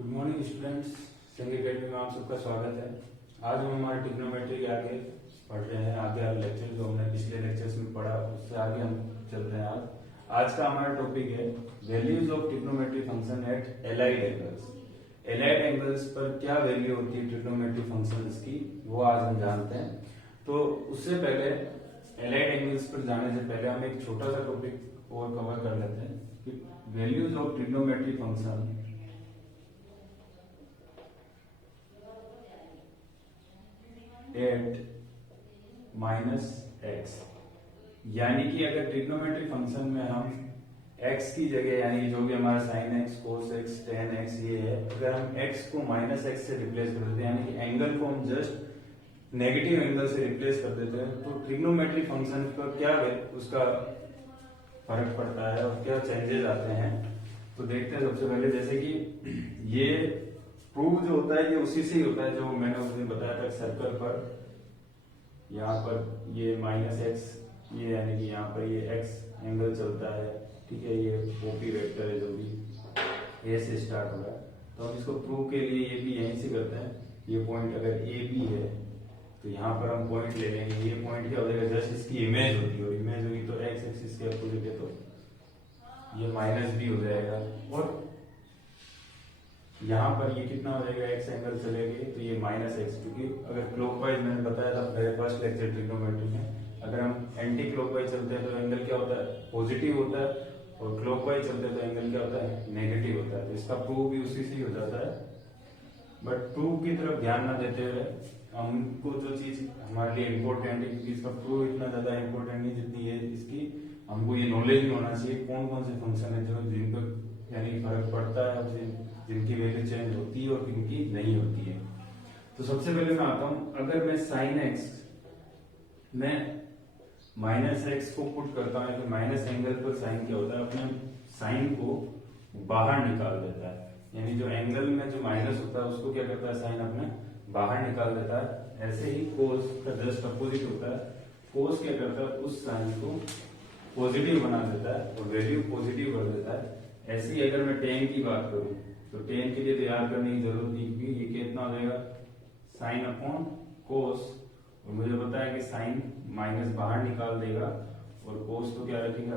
Good morning students, संघ academy में आप सबका स्वागत है। आज हम हमारे ट्रिग्नोमेट्री के आगे पढ़ रहे हैं। आगे आप लेक्चर जो हमने पिछले लेक्चर्स में पढ़ा उससे आगे हम चल रहे हैं। आज का हमारा टॉपिक है values of trigonometry function at allied angles. Allied angles पर क्या वैल्यू होती है ट्रिग्नोमेट्री फंक्शंस की, वो आज हम जानते हैं। तो उससे पहले एलाइड एंगल्स पर जाने से पहले हम एक छोटा सा टॉपिक और कवर कर लेते हैं कि values of trigonometry function at minus x. यानी कि अगर ट्रिग्नोमेट्री फंक्शन में हम x की जगह यानी जो भी हमारा sine x, cos x, ten x ये है, अगर हम x को माइनस एक्स से रिप्लेस कर देते हैं यानी कि एंगल को हम जस्ट नेगेटिव एंगल से रिप्लेस कर देते हैं, तो ट्रिग्नोमेट्री फंक्शन पर क्या उसका फर्क पड़ता है और क्या चेंजेस आते हैं। तो देखते हैं सबसे पहले, जैसे कि ये प्रूव जो होता है ये उसी से ही होता है जो मैंने उस दिन बताया था। सर्कल पर यहाँ पर ये माइनस एक्स, ये यानी कि यहाँ पर ये एक्स एंगल चलता है, ठीक है। ये ओपी वेक्टर है जो भी ए से स्टार्ट हो रहा है, तो हम इसको प्रूव के लिए ये भी यहीं से करते हैं। ये पॉइंट अगर ए बी है तो यहाँ पर हम पॉइंट ले लेंगे। ये पॉइंट क्या हो जाएगा, जस्ट इसकी इमेज होती है, और इमेज होगी तो एक्स एक्सिस के अपोजिट है तो ये माइनस बी हो जाएगा। और यहाँ पर ये कितना हो जाएगा, एक्स एंगल चलेगी तो ये माइनस एक्स, क्योंकि अगर क्लॉकवाइज मैंने बताया था मेरे फर्स्ट लेक्चर ट्रिग्नोमेट्री में, अगर हम एंटी क्लॉकवाइज चलते हैं तो एंगल क्या होता है, पॉजिटिव होता है, और क्लॉकवाइज चलते हैं तो एंगल क्या होता है, नेगेटिव होता है। तो इसका प्रूफ भी उसी से ही हो जाता है। बट प्रूफ की तरफ ध्यान ना देते हुए हमको जो चीज हमारे लिए इम्पोर्टेंट है, क्योंकि इसका प्रूफ इतना ज्यादा इम्पोर्टेंट नहीं जितनी है इसकी, हमको ये नॉलेज भी होना चाहिए कौन कौन से फंक्शन है जो जिन पर यानी फर्क पड़ता है, जिनकी वैल्यू चेंज होती है और जिनकी नहीं होती है। तो सबसे पहले मैं आता हूं, अगर मैं साइन एक्स में माइनस एक्स को पुट करता हूं, तो माइनस एंगल पर साइन क्या होता है, अपने साइन को बाहर निकाल देता है। यानी जो एंगल में जो माइनस होता है उसको क्या करता है, साइन अपने बाहर निकाल देता है। ऐसे ही कोस का जस्ट अपोजिट होता है, कोस क्या करता है, उस साइन को पॉजिटिव बना देता है और वैल्यू पॉजिटिव कर देता है। ऐसे ही अगर मैं टेन की बात करूं तो टेन के लिए तैयार करने की जरूरत नहीं, क्योंकि ये कितना हो जाएगा, साइन अपॉन कोस, और मुझे पता है कि साइन माइनस बाहर निकाल देगा और कोस तो क्या रखेगा,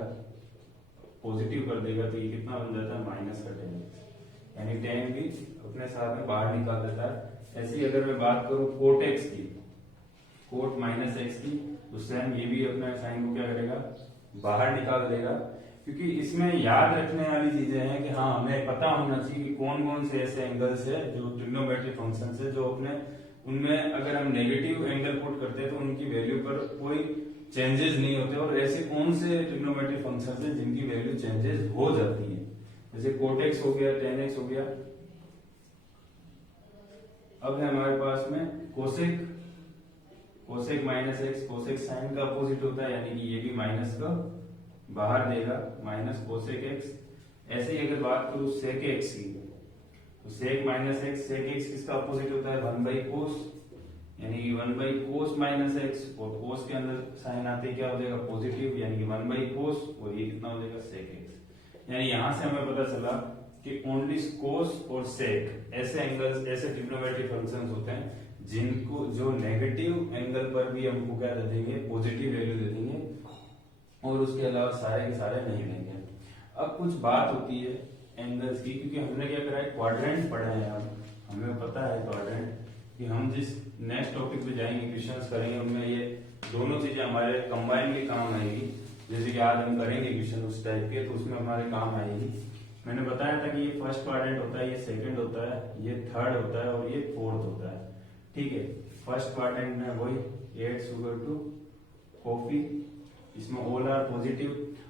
पॉजिटिव कर देगा, तो ये कितना बन जाता है, माइनस का टेन, यानी टेन भी अपने साथ में बाहर निकाल देता है। ऐसे ही अगर मैं बात करूं कोट एक्स की, कोट माइनस एक्स की, तो सेम ये भी अपने साइन को क्या करेगा, बाहर निकाल देगा। क्योंकि इसमें याद रखने वाली चीजें हैं कि हाँ, हमें पता होना चाहिए कि कौन कौन से ऐसे एंगल्स है जो ट्रिग्नोमेट्री फंक्शंस है जो अपने उनमें अगर हम नेगेटिव एंगल पुट करते हैं तो उनकी वैल्यू पर कोई चेंजेस नहीं होते, और ऐसे कौन से ट्रिग्नोमेट्री फंक्शंस है जिनकी वैल्यू चेंजेस हो जाती है। जैसे कोटेक्स हो गया, टेन एक्स हो गया। अब है हमारे पास में cosec, cosec minus x, cosec sine का अपोजिट होता है, यानी कि ये भी माइनस का बाहर देगा, माइनस कोसेक एक्स। ऐसे ही अगर बात करूं सेक एक्स की, तो sec minus x, sec x किसका अपोजिट होता है, वन बाई कोस, यानी कि one by cos minus x, और कोस के अंदर साइन आते क्या हो जाएगा, पॉजिटिव, यानी कि वन बाई कोस, और ये कितना हो जाएगा, सेक एक्स। यानी यहां से हमें पता चला कि ओनली कोस और सेक ऐसे एंगल्स, ऐसे ट्रिग्नोमेट्री फंक्शंस होते हैं जिनको जो नेगेटिव एंगल पर भी हमको क्या दे देंगे, पॉजिटिव वैल्यू दे देंगे, और उसके अलावा सारे के सारे नहीं देंगे। अब कुछ बात होती है एंगल्स की, क्योंकि हमने क्या करा है, क्वाड्रेंट पढ़े हैं, अब हमें पता है क्वाड्रेंट कि हम जिस नेक्स्ट टॉपिक पे जाएंगे, क्वेश्चंस करेंगे, उनमें ये दोनों चीजें हमारे कंबाइनली काम आएगी। जैसे कि आज हम करेंगे क्वेश्चन उस टाइप के, तो उसमें हमारे काम आएगी। मैंने बताया था कि ये फर्स्ट क्वाड्रेंट होता है, ये सेकंड होता है, ये थर्ड होता है और ये फोर्थ होता है, ठीक है। फर्स्ट क्वाड्रेंट में वही 8 शुगर टू कॉफी, इसमें ऑल आर पॉजिटिव।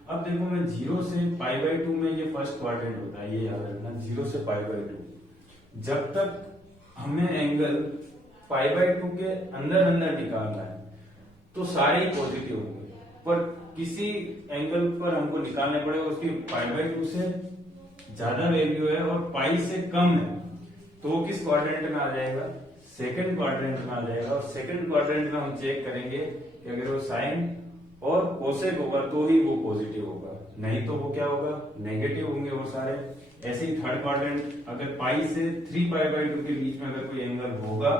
अब देखो मैं 0 से पाई बाई 2 में ये फर्स्ट क्वाड्रेंट होता है, ये याद रखना, 0 से पाई बाई 2। जब तक हमें एंगल पाई बाई 2 के अंदर अंदर निकालना है तो सारे ही पॉजिटिव होंगे, पर किसी एंगल पर हमको निकालने पड़ेगा उसकी पाई बाई 2 से ज्यादा वैल्यू है और पाई से कम है, तो वो किस क्वाड्रेंट में आ जाएगा, सेकंड क्वाड्रेंट में आ जाएगा। और सेकंड क्वाड्रेंट में हम चेक करेंगे कि अगर वो साइन और कोसेक होगा तो ही वो पॉजिटिव होगा, नहीं तो वो क्या होगा, नेगेटिव होंगे वो सारे। ऐसे ही थर्ड क्वाड्रेंट अगर पाई से 3π/2 के बीच में अगर कोई एंगल होगा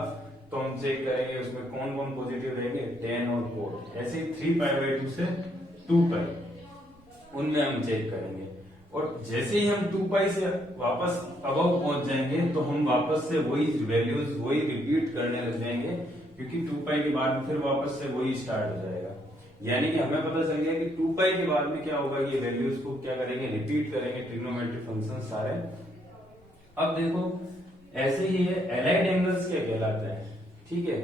तो हम चेक करेंगे उसमें कौन कौन पॉजिटिव रहेंगे, tan और cot। ऐसे ही 3π/2 से 2π उनमें हम चेक करेंगे। और जैसे ही हम 2π से वापस अबव पहुंच जाएंगे तो हम वापस से वही वैल्यूज वही रिपीट करने लग जाएंगे, क्योंकि 2π के बाद फिर वापस से वही स्टार्ट हो जाएगा। यानी कि हमें पता चल गया कि 2π के बाद में क्या होगा, ये वैल्यूज को क्या करेंगे, रिपीट करेंगे ट्रिग्नोमेट्रिक फंक्शन सारे। अब देखो ऐसे ही है एलाइड एंगल्स क्या कहलाता है, ठीक है।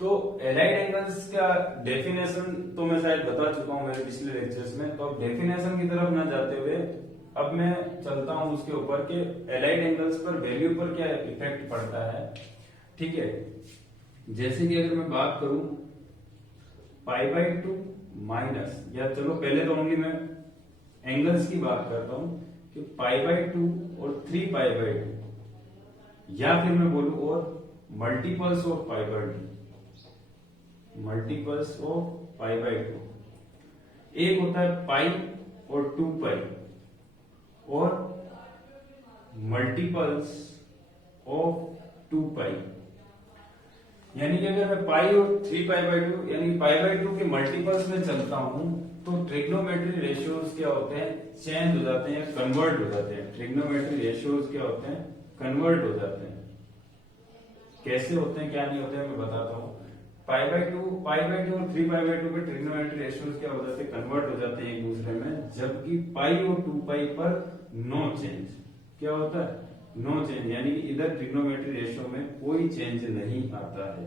तो एलाइड एंगल्स का डेफिनेशन तो मैं शायद बता चुका हूं मेरे पिछले लेक्चर्स में, तो अब डेफिनेशन की तरफ ना जाते हुए अब मैं चलता हूं उसके ऊपर के एलाइड एंगल्स पर वैल्यू पर क्या इफेक्ट पड़ता है, ठीक है। जैसे कि अगर मैं बात करूं π/2 माइनस, या चलो पहले तो ओनली मैं एंगल्स की बात करता हूं कि π/2 और 3π/2, या फिर मैं बोलूं और मल्टीपल्स ऑफ π/2, मल्टीपल्स ऑफ π/2। एक होता है पाई और 2π और मल्टीपल्स ऑफ 2π। यानी कि अगर मैं पाई और 3π/2 यानी π/2 के मल्टीपल्स में चलता हूं तो ट्रिग्नोमेट्री रेशियोज क्या होते हैं, चेंज हो जाते हैं, कन्वर्ट हो जाते हैं। ट्रिग्नोमेट्री रेशियोज क्या होते हैं, कन्वर्ट हो जाते हैं। कैसे होते हैं क्या नहीं होते हैं मैं बताता हूं। π/2 और 3π/2 के ट्रिग्नोमेट्री रेशियोज क्या हो जाते हैं, कन्वर्ट हो जाते हैं एक दूसरे में, जबकि पाई और 2π पर नो चेंज। क्या होता है, नो चेंज, यानी कि इधर ट्रिग्नोमेट्री रेशियो में कोई चेंज नहीं आता है।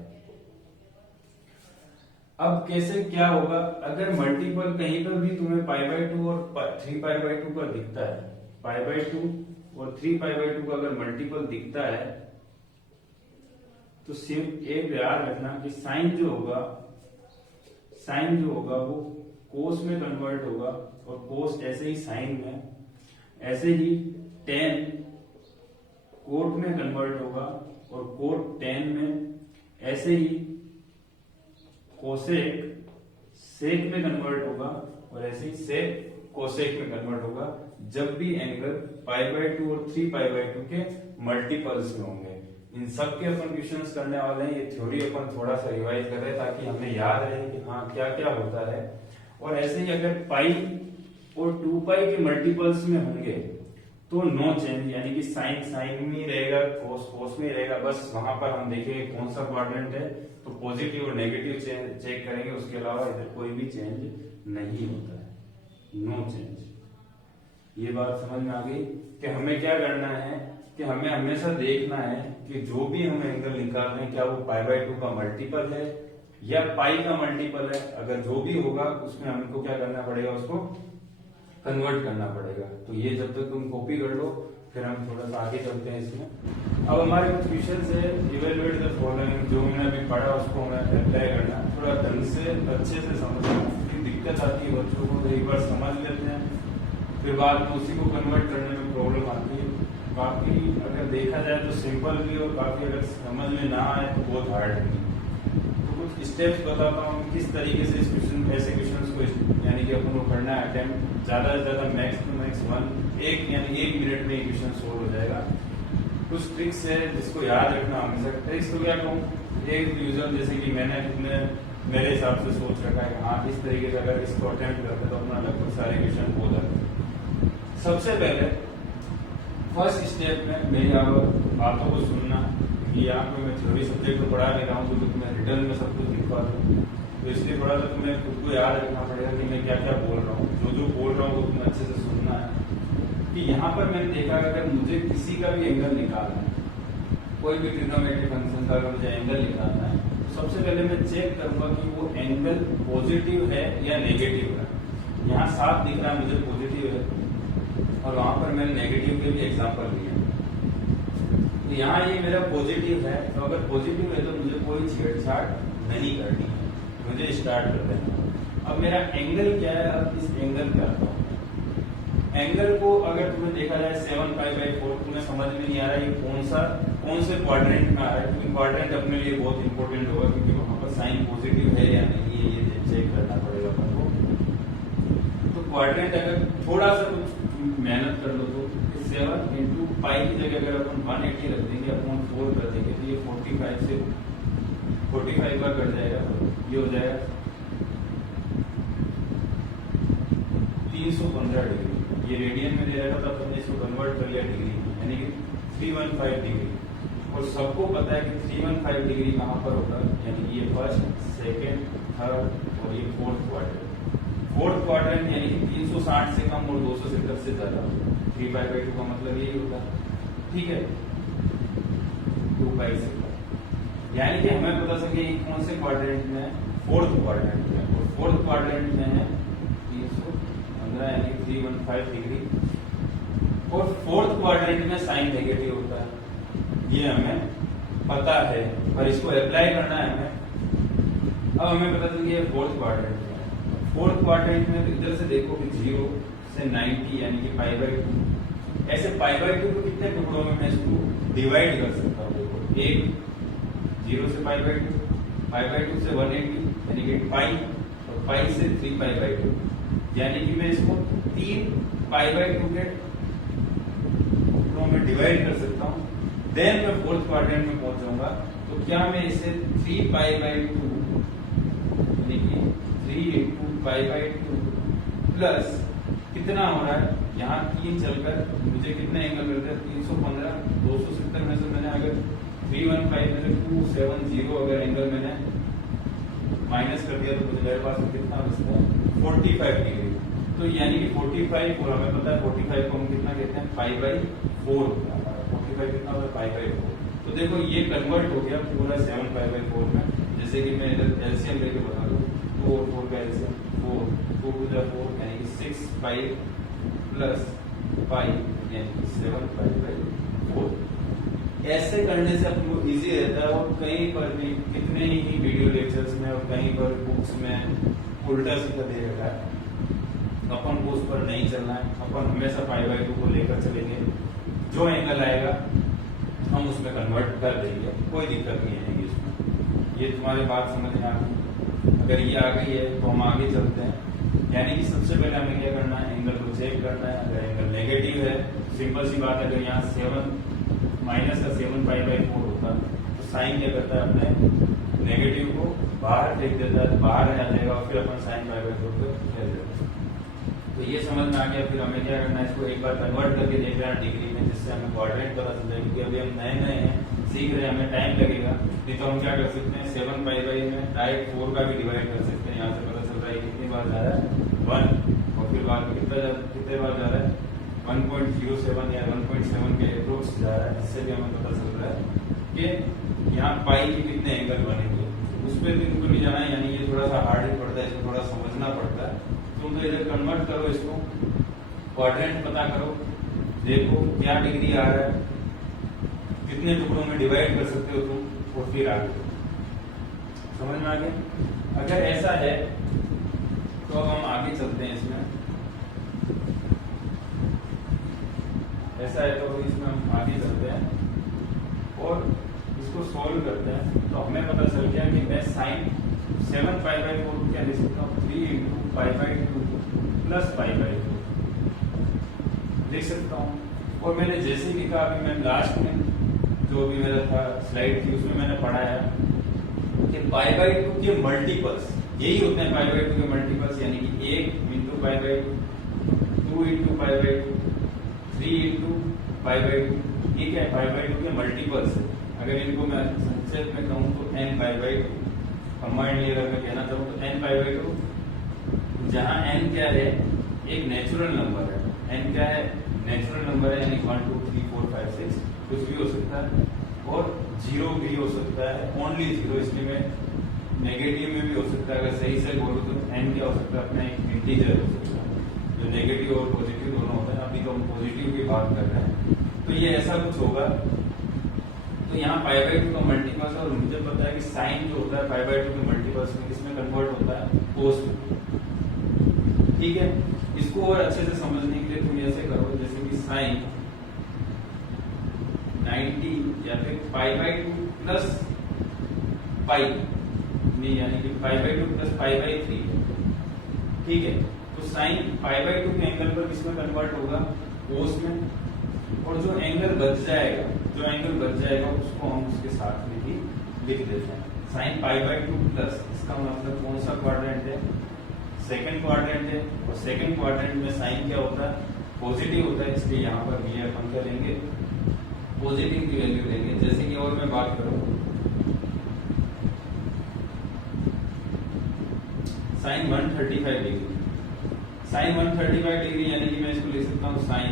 अब कैसे क्या होगा, अगर मल्टीपल कहीं पर भी तुम्हें π/2 और 3π/2 पर दिखता है, π/2 और 3π/2 का अगर मल्टीपल दिखता है तो सिर्फ एक याद रखना कि साइन जो होगा वो कोस में कन्वर्ट होगा, और कोस ऐसे ही साइन में, ऐसे ही tan कोट में कन्वर्ट होगा, और कोट tan में, ऐसे ही कोसेक सेक में कन्वर्ट होगा, और ऐसे ही सेक कोसेक में कन्वर्ट होगा जब भी एंगल π/2 और 3π/2 के मल्टीपल्स में होंगे। इन सब के अपन क्वेश्चंस करने वाले हैं, ये थ्योरी अपन थोड़ा सा रिवाइज कर रहे हैं ताकि हमें याद रहे कि हाँ क्या क्या होता है। और ऐसे ही अगर पाई और 2π के मल्टीपल्स में होंगे तो नो चेंज, यानी कि साइन में ही रहेगा, कोस में ही रहेगा। बस वहां पर हम देखेंगे कौन सा क्वाड्रेंट है तो पॉजिटिव और नेगेटिव चेक करेंगे, उसके अलावा इधर कोई भी चेंज नहीं होता है, नो चेंज। ये बात समझ में आ गई कि हमें क्या करना है, कि हमें हमेशा देखना है कि जो भी हम एंगल निकाल रहे हैं क्या वो π/2 का मल्टीपल है या पाई का मल्टीपल है। अगर जो भी होगा उसमें हमको क्या करना पड़ेगा, उसको कन्वर्ट करना पड़ेगा। तो ये जब तक तुम कॉपी कर लो फिर हम थोड़ा सा आगे चलते हैं इसमें। अब हमारे कुछ क्वेश्चन है, इवेलुएट द फॉलोइंग, जो मैंने अभी पढ़ा उसको हमें अप्लाई करना, थोड़ा ढंग से अच्छे से समझना। दिक्कत आती है बच्चों को तो एक बार समझ लेते हैं, फिर बाद में उसी को कन्वर्ट करने में प्रॉब्लम आती है। काफी अगर देखा जाए तो सिंपल भी, और काफी अगर समझ में ना आए तो बहुत हार्ड है। तो कुछ स्टेप्स बताता हूँ किस तरीके से इस क्वेश्चन, ऐसे क्वेश्चंस को यानी कि अपन को करना है अटेम्प्ट। ज्यादा से ज्यादा मैक्स टू मैक्स 1 मिनट में क्वेश्चन सोल्व हो जाएगा। कुछ ट्रिक्स है जिसको याद रखना हमेशा। ट्रिक्स तो क्या कहूँ, एक यूजर जैसे कि मैंने मेरे हिसाब से सोच रखा है कि हाँ इस तरीके से अगर इसको अटेम्प्ट करते तो अपना लगभग सारे क्वेश्चन हो जाते। सबसे पहले फर्स्ट स्टेप में मेरी बातों को सुनना। ये आपको मैं थ्योरी सब्जेक्ट तो पढ़ा ले रहा हूँ तो तुम्हें रिटर्न में सब कुछ लिखवा दूँ, तो इसलिए थोड़ा सा तुम्हें खुद को याद रखना पड़ेगा कि मैं क्या क्या बोल रहा हूँ। जो बोल रहा हूँ वो तुम्हें अच्छे से सुनना है। कि यहाँ पर मैंने देखा अगर मुझे किसी का भी एंगल निकालना है, कोई भी ट्रिग्नोमेट्रिक फंक्शन का अगर मुझे एंगल निकालना है, तो सबसे पहले मैं चेक करूंगा कि वो एंगल पॉजिटिव है या नेगेटिव है। यहाँ साफ दिख रहा है मुझे पॉजिटिव है, और वहां पर मैंने नेगेटिव के भी एग्जांपल दिए। तो यहाँ ये मेरा पॉजिटिव है, तो अगर पॉजिटिव है तो मुझे कोई छेड़छाड़ नहीं करनी है, मुझे स्टार्ट कर देना। अब मेरा एंगल क्या है, अब इस एंगल पे आता हूँ। एंगल को अगर तुम्हें देखा जाए 7π/4, तुम्हें समझ में नहीं आ रहा है कौन से क्वाड्रेंट में आ रहा है, क्योंकि क्वाड्रेंट अपने लिए बहुत इंपॉर्टेंट होगा, क्योंकि वहां पर साइन पॉजिटिव है या नहीं है ये चेक करना पड़ेगा अपन को। तो क्वाड्रेंट अगर थोड़ा सा कुछ मेहनत कर लो तो 7 इंटू पाई की जगह अगर अपन 180 रख देंगे अपॉन 4 कर देंगे तो ये 45 से 45 बार कट जाएगा, ये हो जाएगा 315 डिग्री। ये रेडियन में दे रखा था, तो हमने इसको कन्वर्ट कर लिया डिग्री में, यानी कि 315 डिग्री। और सबको पता है कि 315 डिग्री कहाँ पर होता है, यानी कि ये फर्स्ट, सेकेंड, थर्ड और ये फोर्थ क्वाड्रेंट। फोर्थ क्वाड्रेंट यानी कि 360 से कम और 270 से ज्यादा। 3π/2 का मतलब यही होता है, ठीक है, 2π से कम। यानी कि हमें पता चल गया कौन से क्वाड्रेंट में है, फोर्थ क्वाड्रेंट में। और फोर्थ क्वाड्रेंट में है 315 यानी 315 डिग्री। और फोर्थ क्वाड्रेंट में साइन नेगेटिव होता है, ये हमें पता है, पर इसको अप्लाई करना है हमें। अब हमें पता चल गया फोर्थ क्वाड्रेंट में। फोर्थ क्वाड्रेंट में तो इधर से देखो कि 0 से 90 यानी कि π/2। ऐसे π/2 को कितने टुकड़ों में मैं इसको डिवाइड कर सकता हूँ, देखो, एक 0 से π/2, π/2 से 180 यानी कि पाई, और पाई से 3π/2 यानी कि मैं इसको 3 π/2 के टुकड़ों में डिवाइड कर सकता हूँ। देन मैं फोर्थ क्वाड्रेंट में पहुंच जाऊंगा, तो क्या मैं इसे 3π/2 यानी कि 3 इंटू π/2 प्लस कितना हो रहा है, यहाँ 3 चलकर मुझे कितने एंगल मिलते हैं, 315, 270 में से मैंने अगर 315 में से 270 अगर एंगल मैंने माइनस कर दिया तो मुझे मेरे पास कितना बचता है, 45 डिग्री। तो यानी कि 45, और हमें पता है 45 को हम कितना कहते हैं, π/4। 45 कितना होता है, π/4। तो देखो ये कन्वर्ट हो गया पूरा 7π/4 में। जैसे कि मैं इधर एलसीएम लेके बता दूं, 4 4 का एलसीएम 4, 2 टू द 4 यानी कि 6π प्लस पाई यानी कि 7π/4। ऐसे करने से आपको इजी रहता है। और कहीं पर भी कितने ही वीडियो लेक्चर्स में और कहीं पर बुक्स में उल्टा सीधा दे रखा है, अपन को उस पर नहीं चलना है। अपन हमेशा π/2 को लेकर चलेंगे, जो एंगल आएगा हम उसमें कन्वर्ट कर देंगे, कोई दिक्कत नहीं आएगी इसमें। ये तुम्हारी बात समझ में आ गई। अगर ये आ गई है तो हम आगे चलते हैं। यानी कि सबसे पहले हमें क्या करना है, एंगल को चेक करना है। अगर एंगल नेगेटिव है, सिंपल सी बात है, अगर यहाँ 7 माइनस का 7π/4 होता तो साइन क्या करता है, अपने नेगेटिव को बाहर फेंक देता है, बाहर आ जाएगा और फिर अपन साइन π/4 को फेंक देते हैं। तो ये समझ में आ गया। फिर हमें क्या करना है, इसको एक बार कन्वर्ट करके देख लेना डिग्री में, जिससे हमें क्वाड्रेंट पता चल जाए। क्योंकि अभी हम नए नए हैं, सीख रहे हैं, हमें टाइम लगेगा। नहीं तो हम क्या कर सकते हैं, 7π/2 में डायरेक्ट 4 का भी डिवाइड कर सकते हैं। यहाँ से पता चल रहा है कितनी बार जा रहा है, 1, और फिर बाद में कितने बार जा रहा है, 1.07 या 1.7 के अप्रोक्स जा रहा है। जिससे भी हमें पता चल रहा है कि यहाँ पाई के कितने एंगल बनेंगे। उस पर तुमको नहीं जाना है, यानी ये थोड़ा सा हार्ड पड़ता है, इसको थोड़ा समझना पड़ता है। तुम तो इधर कन्वर्ट करो, इसको क्वाड्रेंट पता करो, देखो क्या डिग्री आ रहा है, कितने टुकड़ों में डिवाइड कर सकते हो तुम, और फिर आगे समझ में आ गया। अगर ऐसा है तो अब हम आगे चलते हैं इसमें। ऐसा है तो इसमें हम आगे चलते हैं और इसको सॉल्व करते हैं। तो हमें पता चल गया कि मैं साइन 7π/4 क्या लिख सकता हूँ, 3 इंटू π/2 प्लस π/2 लिख सकता हूँ। और मैंने जैसे लिखा, अभी मैं लास्ट में जो भी मेरा था स्लाइड थी उसमें मैंने पढ़ाया कि π/2 के मल्टीपल्स यही होते हैं। π/2 के मल्टीपल्स यानी कि 1 इंटू π/2, 2 इंटू π/2, 3 इंटू π/2, ठीक है, π/2 के मल्टीपल्स। अगर इनको मैं संक्षेप में कहूँ तो n/2 कंबाइंड अगर मैं कहना चाहूँ तो n/2, जहाँ n क्या है, एक नेचुरल नंबर है। n क्या है, नेचुरल नंबर है, यानी 1 2 3 4 5 6 कुछ भी हो सकता है, और 0 भी हो सकता है, ओनली 0। इसलिए मैं नेगेटिव में भी हो सकता है। अगर सही से बोलूँ तो n क्या हो सकता है, अपना एक इंटीजर हो सकता है, जो नेगेटिव और पॉजिटिव दोनों होता है। अभी तो हम पॉजिटिव की बात कर रहे हैं, तो ये ऐसा कुछ होगा। तो यहाँ π/2 का मल्टीपल्स, और मुझे पता है कि साइन जो होता है π/2 के मल्टीपल्स में किसमें कन्वर्ट होता है, कोस में, ठीक है। इसको और अच्छे से समझने के लिए तुम ऐसे करो, जैसे कि साइन 90 या फिर π/2 प्लस पाई नहीं, यानी कि π/2 प्लस π/3, ठीक है। तो साइन π/2 के एंगल पर किसमें कन्वर्ट होगा, कोस में। और जो एंगल बच जाएगा उसको हम उसके साथ में ही लिख देते हैं साइन पाई बाई 2 प्लस। इसका मतलब कौन सा क्वाड्रेंट है? सेकंड क्वाड्रेंट है, और सेकंड क्वाड्रेंट में साइन क्या होता है? पॉजिटिव होता है, इसलिए यहाँ पर भी अपन करेंगे पॉजिटिव की वैल्यू लेंगे। जैसे कि और मैं बात करूं साइन 135 डिग्री, साइन 135 डिग्री यानी कि मैं इसको लिख सकता हूँ साइन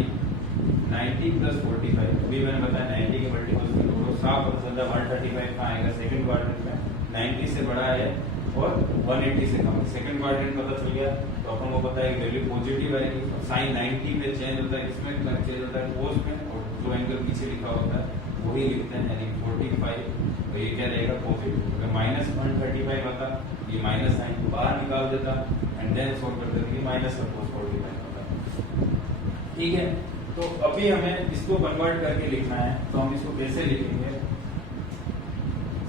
90 प्लस 45। अभी मैंने बताया 90 के मल्टीपल्स में दोनों साफ पता चलता है 135 कहाँ आएगा सेकंड क्वाड्रेंट में, 90 से बड़ा है और 180 से कम है। सेकंड क्वाड्रेंट पता चल गया तो अपन को पता है वैल्यू पॉजिटिव आएगी। साइन 90 पे चेंज होता है, किसमें चेंज होता है? कोस में, और जो एंगल पीछे लिखा होता है वही लिखते हैं यानी 45, तो ये क्या रहेगा? पॉजिटिव। अगर माइनस 135 आता ये माइनस साइन को बाहर निकाल देता एंड देन सॉल्व कर देते माइनस का कोस 45 होता। ठीक है, तो अभी हमें इसको कन्वर्ट करके लिखना है, तो हम इसको कैसे लिखेंगे?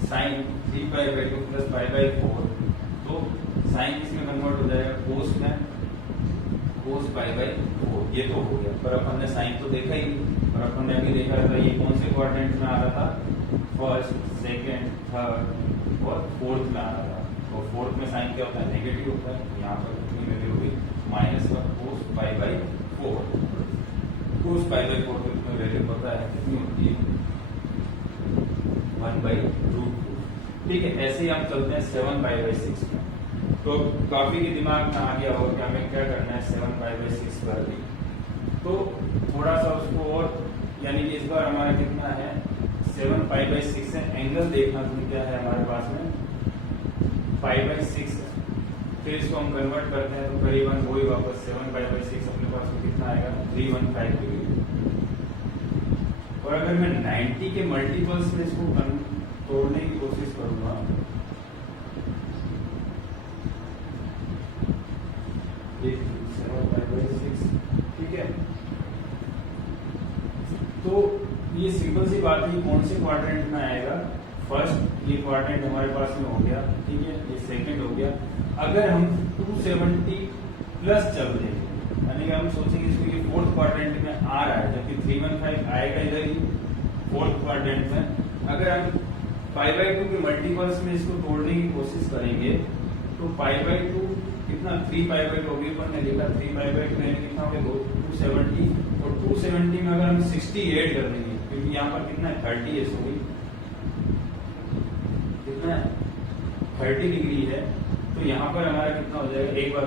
Sine 3 pi by 2 plus pi by 4, तो साइन इसमें कन्वर्ट हो जाएगा कोस में, कोस पाई बाई 4। ये तो हो गया, पर अपन ने साइन तो देखा ही, और अपन ने अभी देखा था ये कौन से क्वाड्रेंट में आ रहा था? फर्स्ट, सेकेंड, थर्ड और फोर्थ में आ रहा था। और फोर्थ में साइन क्या होता है? नेगेटिव होता है। यहाँ पर कितनी वैल्यू होगी? माइनस का कोस पाई बाई 4। कोस पाई बाई 4 की वैल्यू पता है कितनी होती है? 1/√2। ठीक है, ऐसे ही हम चलते हैं 7 पाई बाई 6 में। तो काफी के दिमाग में आ गया होगा कि हमें क्या करना है 7 पाई बाई 6 पर भी। तो थोड़ा सा उसको और, यानी कि इस बार हमारा कितना है? 7 पाई बाई 6 है। एंगल देखना तो क्या है हमारे पास में? पाई बाई 6 है। फिर इसको हम कन्वर्ट करते हैं तो करीबन वही वापस 7 पाई बाई 6 अपने पास में कितना आएगा? 315 डिग्री। और अगर मैं 90 के मल्टीपल्स में इसको तोड़ने की कोशिश करूंगा, ठीक है, तो ये सिंपल सी बात है कौन से क्वाड्रेंट में आएगा? फर्स्ट ये क्वाड्रेंट हमारे पास में हो गया, ठीक है, ये सेकंड हो गया। अगर हम 270 प्लस चल देंगे यानी कि हम सोचेंगे इसको ये फोर्थ क्वाड्रेंट में आ रहा है, जबकि 315 आएगा इधर ही फोर्थ क्वाड्रेंट में। अगर हम पाई बाई 2 के मल्टीपल्स में इसको तोड़ने की कोशिश करेंगे तो पाई बाई 2 कितना? 3 पाई बाई 2 अभी पर ने लिखा 3 पाई बाई 2 यानी कितना हो गया? 270। और 270 में अगर हम 68 कर देंगे, क्योंकि यहाँ पर कितना है? 30 है, सॉरी कितना है? 30 डिग्री है, तो यहाँ पर हमारा कितना हो जाएगा? एक बार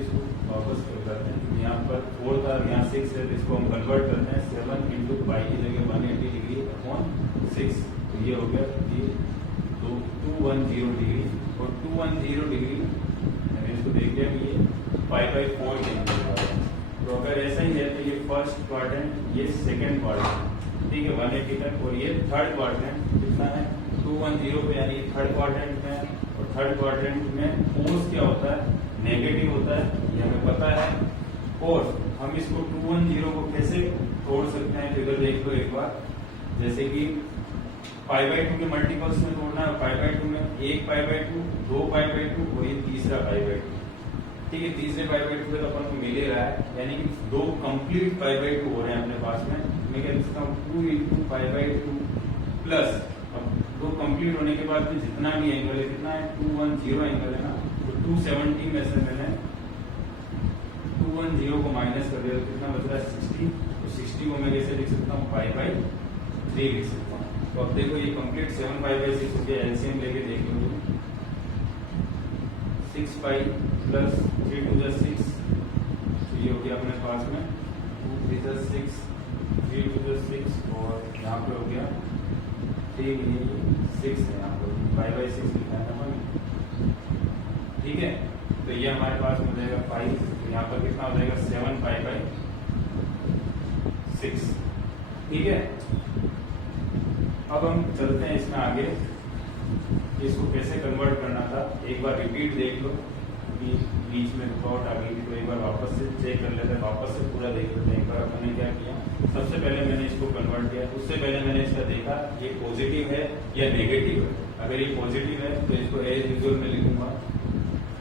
इसको वापस करते हैं। यहाँ पर 4 था, यहाँ 6 है, इसको हम कन्वर्ट करते हैं 7 इंटू पाई की जगह 180 डिग्री अपॉन 6, तो ये हो गया ये 210 डिग्री। और 210 डिग्री मैंने इसको देख लिया कि ये पाई बाई 4 के अंदर है। तो अगर ऐसा ही है तो ये फर्स्ट क्वाड्रेंट, ये सेकंड क्वाड्रेंट, ठीक है, 180 तक, और ये थर्ड क्वाड्रेंट कितना है? 210 पे, यानी थर्ड क्वाड्रेंट में। और थर्ड क्वाड्रेंट में कोस क्या होता है? नेगेटिव होता है, ये हमें पता है। और हम इसको 210 को कैसे तोड़ सकते हैं? तो इधर देख लो एक बार, जैसे कि पाई बाई 2 के मल्टीपल्स में तोड़ना है। पाई बाई 2 में 1 पाई बाई 2, 2 पाई बाई 2 और ये तीसरा पाई बाई 2, ठीक है। तीसरे पाई बाई 2 तो अपन को मिल ही रहा है, यानी कि 2 कंप्लीट पाई बाई 2 हो रहे हैं अपने पास में। मैं क्या लिखता हूँ? 2 इंटू पाई बाई 2 प्लस, अब 2 कंप्लीट होने के बाद में जितना भी एंगल है, कितना है? 210 एंगल है ना, तो 270 में से मैंने 210 को माइनस कर दिया तो कितना बच रहा है? 60। तो 60 को मैं कैसे लिख सकता हूँ? पाई बाई 3 लिख सकता हूँ। तो अब देखो ये कंप्लीट 7 पाई बाई 6 हो गया। एलसीएम लेके देख लो, 6 पाई प्लस 3 टू द 6, तो ये हो गया अपने पास में 2 3 द 6, 3 टू द 6, और यहाँ पे हो गया 3 6 है, यहाँ पर पाई बाई 6 लिखा है अपन, ठीक है। तो ये हमारे पास हो जाएगा पाई, तो यहाँ पर कितना हो जाएगा? 7 पाई बाई 6, ठीक है। अब हम चलते हैं इसमें आगे, इसको कैसे कन्वर्ट करना था एक बार रिपीट देख लो, कि बीच में रुकावट आ गई थी, तो एक बार वापस से चेक कर लेते हैं, वापस से पूरा देख लेते हैं। एक बार मैंने क्या किया, सबसे पहले मैंने इसको कन्वर्ट किया, उससे पहले मैंने इसका देखा ये पॉजिटिव है या नेगेटिव है। अगर ये पॉजिटिव है तो इसको एज यूजुअल में लिखूंगा।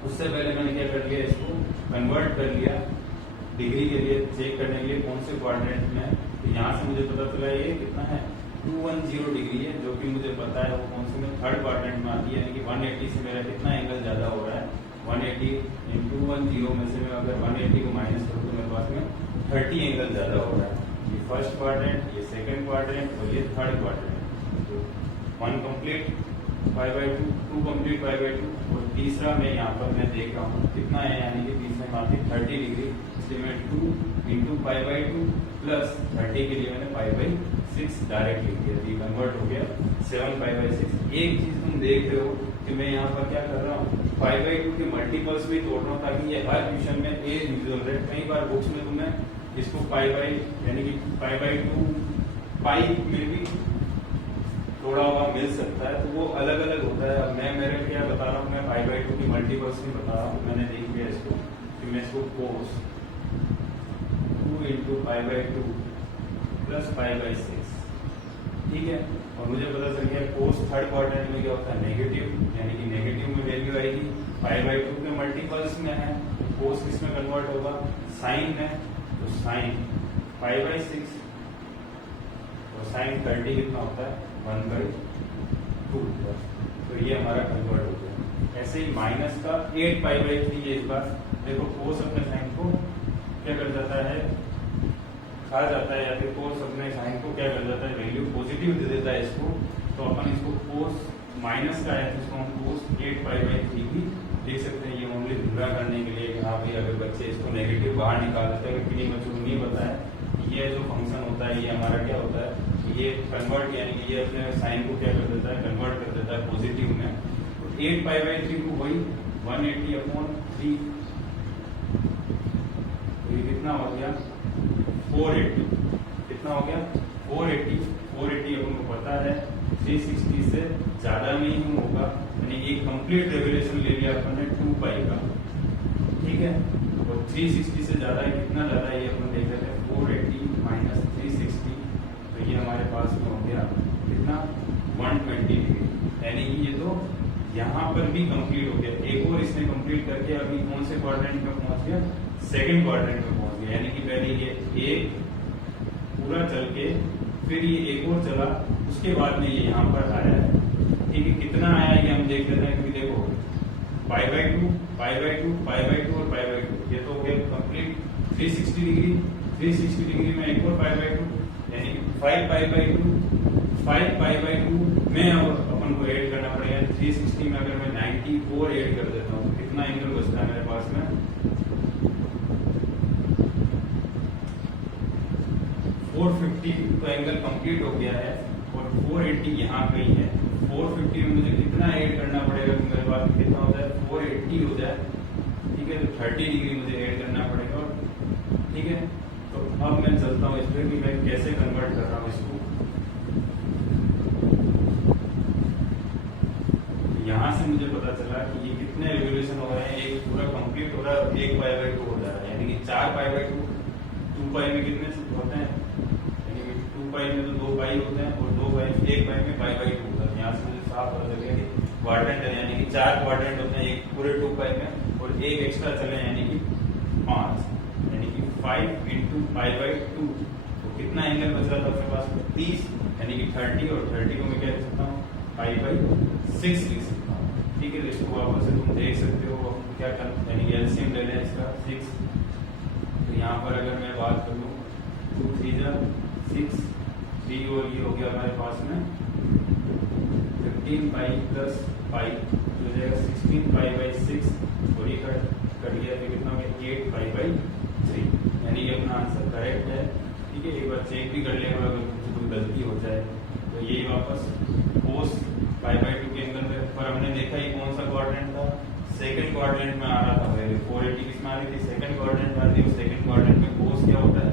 उससे पहले मैंने क्या कर लिया, इसको कन्वर्ट कर लिया डिग्री के लिए चेक करने के लिए कौन से क्वाड्रेंट में है। तो यहाँ से मुझे पता चला ये कितना है 210 डिग्री है, जो कि मुझे पता है वो कौन से में थर्ड क्वाड्रेंट में आती है, यानी कि 180 से मेरा कितना एंगल ज्यादा हो रहा है 180 इन 210 में से मैं अगर 180 को माइनस करूँ तो मेरे पास में 30 एंगल ज्यादा हो रहा है। ये फर्स्ट क्वाड्रेंट, ये सेकंड क्वाड्रेंट और ये थर्ड क्वाड्रेंट। तो 1 कंप्लीट 5/2, 2 कंप्लीट 5/2 और तीसरा मैं यहाँ पर मैं देख रहा हूँ कितना है, यानी कि तीसरे में आती 30 डिग्री, इसलिए मैं 2 इंटू 5/2 प्लस 30 के लिए मैंने 5/6 डायरेक्ट लिख दिया, ये कन्वर्ट हो गया 7 5/6। एक चीज तुम देख रहे हो कि मैं यहाँ पर क्या कर रहा हूँ 5/2 के मल्टीपल्स भी तोड़ रहा हूँ, ताकि ये हर क्वेश्चन में ए यूजुअल रहे। कई बार बुक्स में तुम्हें इसको यानी कि 5/2 पाई में भी थोड़ा हुआ मिल सकता है, तो वो अलग अलग होता है। अब मैं मेरे क्या बता रहा हूँ, मैं 5/2 की मल्टीपल्स नहीं बता रहा हूँ। मैंने देख लिया इसको कि मैं इसको कोस 2 इंटू 5/2 प्लस 5/6, ठीक है। और मुझे पता चल गया कोस थर्ड क्वाड्रेंट में क्या होता है नेगेटिव, यानी कि नेगेटिव में वैल्यू आएगी 5/2 के मल्टीपल्स में है, कोस किस में कन्वर्ट होगा साइन में, तो साइन 5/6 और साइन 30 कितना होता है 1/2, तो ये हमारा कन्वर्ट हो गया। ऐसे ही माइनस का 8π/3 है। इस बार देखो कोस अपने साइन को क्या कर जाता है खा जाता है, या फिर कोस अपने साइन को क्या कर जाता है वैल्यू पॉजिटिव दे देता है इसको, तो अपन इसको कोस माइनस का है तो इसको हम कोस 8π/3 भी देख सकते हैं। ये ओनली धुंधला करने के लिए कि हाँ भाई अगर बच्चे इसको नेगेटिव बाहर निकाल देते हैं, किन्हीं बच्चों को नहीं पता है ये जो फंक्शन होता है ये हमारा क्या होता है, ये कन्वर्ट यानी कि ये अपने साइन को क्या कर देता है कन्वर्ट कर देता है पॉजिटिव में। तो 8π/3 को वही 180/3, तो ये कितना हो गया 480, कितना हो गया 480 अपन को पता है 360 से ज्यादा में ही होगा, यानी एक कंप्लीट रेगुलेशन ले लिया अपन ने 2π का, ठीक है। और 360 से ज्यादा है, कितना ज्यादा है ये अपन देख लेते हैं 480 माइनस 360, तो ये हमारे पास में हो गया कितना 120 डिग्री, यानी कि ये तो यहाँ पर भी कंप्लीट हो गया। एक और इसने कंप्लीट करके अभी कौन से क्वाड्रेंट में पहुंच गया सेकंड क्वाड्रेंट में पहुंच गया, यानी कि पहले ये एक पूरा चल के फिर ये एक और चला, उसके बाद में ये यहाँ पर आया है, ठीक है। कितना आया ये हम देख लेते हैं, क्योंकि देखो 5/2 और 5/2 ये तो हो गया कंप्लीट 360 डिग्री, 360 डिग्री में एक और 5/2, यानी कि 5π/2 में अपन को ऐड करना पड़ेगा 360 में। अगर मैं 94 ऐड कर देता हूँ तो कितना एंगल बचता है मेरे पास में 450, तो एंगल कंप्लीट हो गया है। और 480 यहाँ पे ही है, 450 में मुझे कितना ऐड करना पड़ेगा, तो मेरे पास कितना हो जाए 480 हो जाए, ठीक है। तो 30 डिग्री मुझे ऐड करना पड़ेगा, ठीक है। तो अब मैं चलता हूँ इस पर कि मैं कैसे कन्वर्ट कर रहा हूँ इसको। यहाँ से मुझे पता चला कि ये कितने रेवोल्यूशन हो रहे हैं, एक पूरा कंप्लीट हो रहा है 1π/2 हो जा रहा है, यानी कि 4π/2 2π में कितने होते हैं, यानी कि 2π में तो 2π होते हैं और 2π 1π में π/2 होता है। यहाँ से मुझे साफ पता चल गया कि क्वाड्रेंट है, यानी कि 4 क्वाड्रेंट होते हैं एक पूरे 2π में, और एक एक्स्ट्रा चले यानी कि 5, यानी कि 5 इंटू π/2, तो कितना एंगल बच रहा था अपने पास 30, यानी कि 30, और 30 को मैं क्या लिख सकता हूँ π/6 लिख सकता हूँ, ठीक है। इसको वापस से तुम देख सकते हो क्या कर, यानी कि एलसीएम ले लें इसका 6, तो यहाँ पर अगर मैं बात कर लूँ 2 3 6, 3 और ये हो गया हमारे पास में 15π प्लस π, जो जाएगा 16π/6, और ये कट गया तो कितना हो गया 8π/3, यानी ये अपना आंसर करेक्ट है, ठीक है। एक बार चेक भी कर लेगा अगर कुछ कोई गलती हो जाए तो यही वापस कोस 5/2 के एंगल में, पर हमने देखा ये कौन सा क्वाड्रेंट था सेकंड क्वाड्रेंट में आ रहा था, 480 किसमें आ रही थी सेकंड क्वाड्रेंट में आ रही थी, सेकंड क्वाड्रेंट में कोस क्या होता है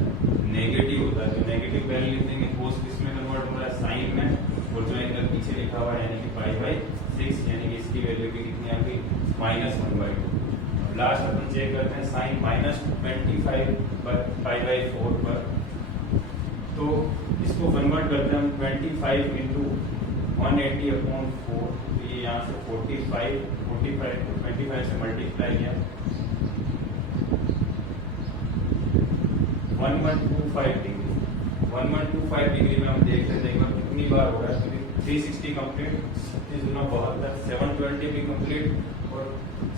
नेगेटिव होता है, तो नेगेटिव वैल्यू लिख देंगे, कोस किसमें कन्वर्ट हो रहा है साइन में, और जो एंगल पीछे लिखा हुआ है यानी कि π/6, यानी कि इसकी वैल्यू भी कितनी आ गई -1/2। लास्ट अपन चेक करते हैं साइन -25π/4 पर, तो इसको कन्वर्ट करते हैं हम 25 इंटू 180/4, तो ये यहाँ से 45 25 से मल्टीप्लाई किया 1125 डिग्री। 1125 डिग्री में हम देख लेते हैं कितनी बार हो रहा है, क्योंकि 360 कंप्लीट, 37 720 भी कंप्लीट और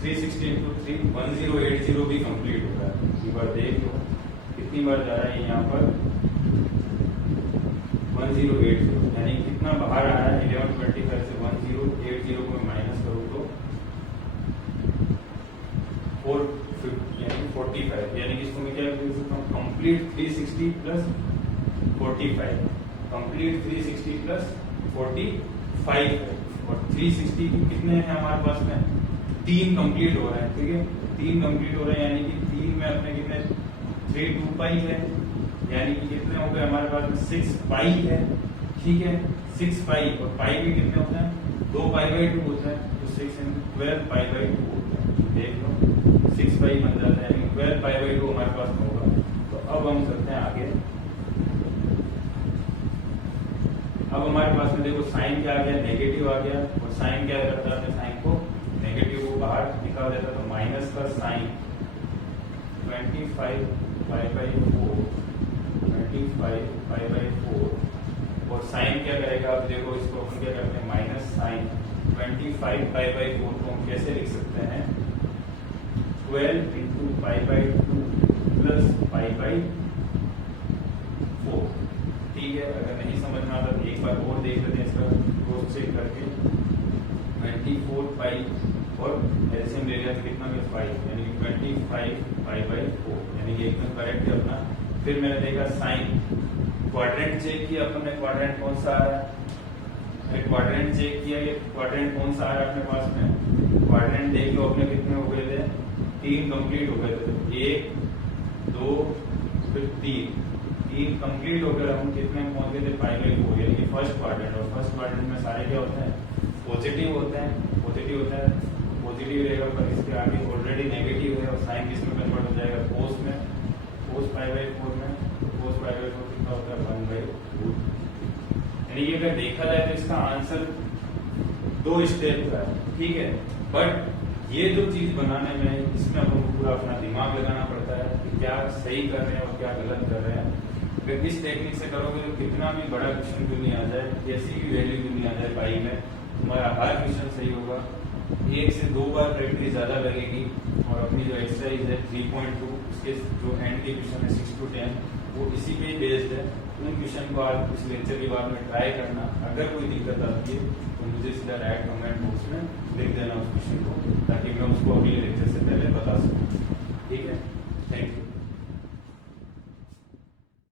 360 इंटू 3 1080 भी कंप्लीट हो रहा है। एक बार देख लो कितनी बार जा रहा है यहाँ पर 1080, यानी कितना बाहर आ रहा है 1125 से 1080 को माइनस करूँ तो 450 यानी 45, यानी कि इसको मैं क्या बोल सकता हूँ, कंप्लीट 360 प्लस 45, कंप्लीट 360 प्लस 45 है। और 360 की कितने हैं हमारे पास में, 3 कंप्लीट हो रहे हैं, ठीक है 3 कंप्लीट हो रहे हैं, यानी कि 3 में अपने कितने 3 2 पाई है, यानी कि कितने हो गए हमारे पास में 6 पाई है, ठीक है 6 पाई, और पाई भी कितने होते हैं 2 पाई बाई 2 होते हैं, तो 6 × 12 पाई बाई 2 होते हैं, देख लो 6 पाई बन जाता है, यानी 12 पाई बाई 2 हमारे पास में होगा। तो अब हम चलते हैं आगे। अब हमारे पास में देखो साइन क्या आ गया, नेगेटिव आ गया, और साइन क्या करता है, साइन को नेगेटिव को बाहर निकाल देता, तो माइनस का sine 25 pi by 4, 25 pi by 4, और साइन क्या करेगा, अब देखो इसको अपन क्या करते हैं, माइनस साइन 25 पाई बाई 4 को हम कैसे लिख सकते हैं, 12 into pi by 2 plus pi by 4, ठीक है। अगर नहीं समझ में आता तो एक बार और देख लेते हैं, इसका क्रॉस चेक करके 24 पाई और एलसीएम ले लिया तो कितना में 5, यानी कि 25 पाई बाई 4, यानी कि एकदम करेक्ट है अपना। फिर मैंने देखा साइन, क्वाड्रेंट चेक किया अपन ने, क्वाड्रेंट कौन सा आ रहा है, क्वाड्रेंट चेक किया, ये क्वाड्रेंट कौन सा आ रहा है अपने पास में, क्वाड्रेंट देख लो अपने कितने हो गए थे, 3 कंप्लीट हो गए थे, 1 2 फिर 3 कंप्लीट होकर हम कितने में पहुंच गए थे, पाई बाई 4, यानी कि फर्स्ट क्वाड्रेंट। और फर्स्ट क्वाड्रेंट में सारे क्या होते हैं, पॉजिटिव होते हैं, पॉजिटिव होता है, पॉजिटिव रहेगा, पर इसके आगे ऑलरेडी नेगेटिव है, और साइन किस में कन्वर्ट हो जाएगा, कोस में, कोस पाई बाई 4 में, कोस पाई बाई 4 कितना होता है 1/2। यानी कि अगर देखा जाए तो इसका आंसर 2 स्टेप का है, ठीक है। बट ये जो चीज बनाने में इसमें हमको पूरा अपना दिमाग लगाना पड़ता है कि क्या सही कर रहे हैं और क्या गलत कर रहे हैं। अगर इस टेक्निक से करोगे तो कितना भी बड़ा क्वेश्चन क्यों नहीं आ जाए, कैसी भी वैल्यू क्यों नहीं आ जाए पाई में, तुम्हारा हर क्वेश्चन सही होगा। 1 से 2 बार प्रैक्टिस ज्यादा लगेगी, और अपनी जो एक्सरसाइज है 3.2 उसके जो एंड के क्वेश्चन है 6 to 10 वो इसी पे बेस्ड है। उन क्वेश्चन को आज इस लेक्चर के बाद में ट्राई करना। अगर कोई दिक्कत आती है तो मुझे सीधा डायरेक्ट कमेंट बॉक्स में लिख देना उस क्वेश्चन को, ताकि मैं उसको अगले लेक्चर से पहले बता सकूँ, ठीक है।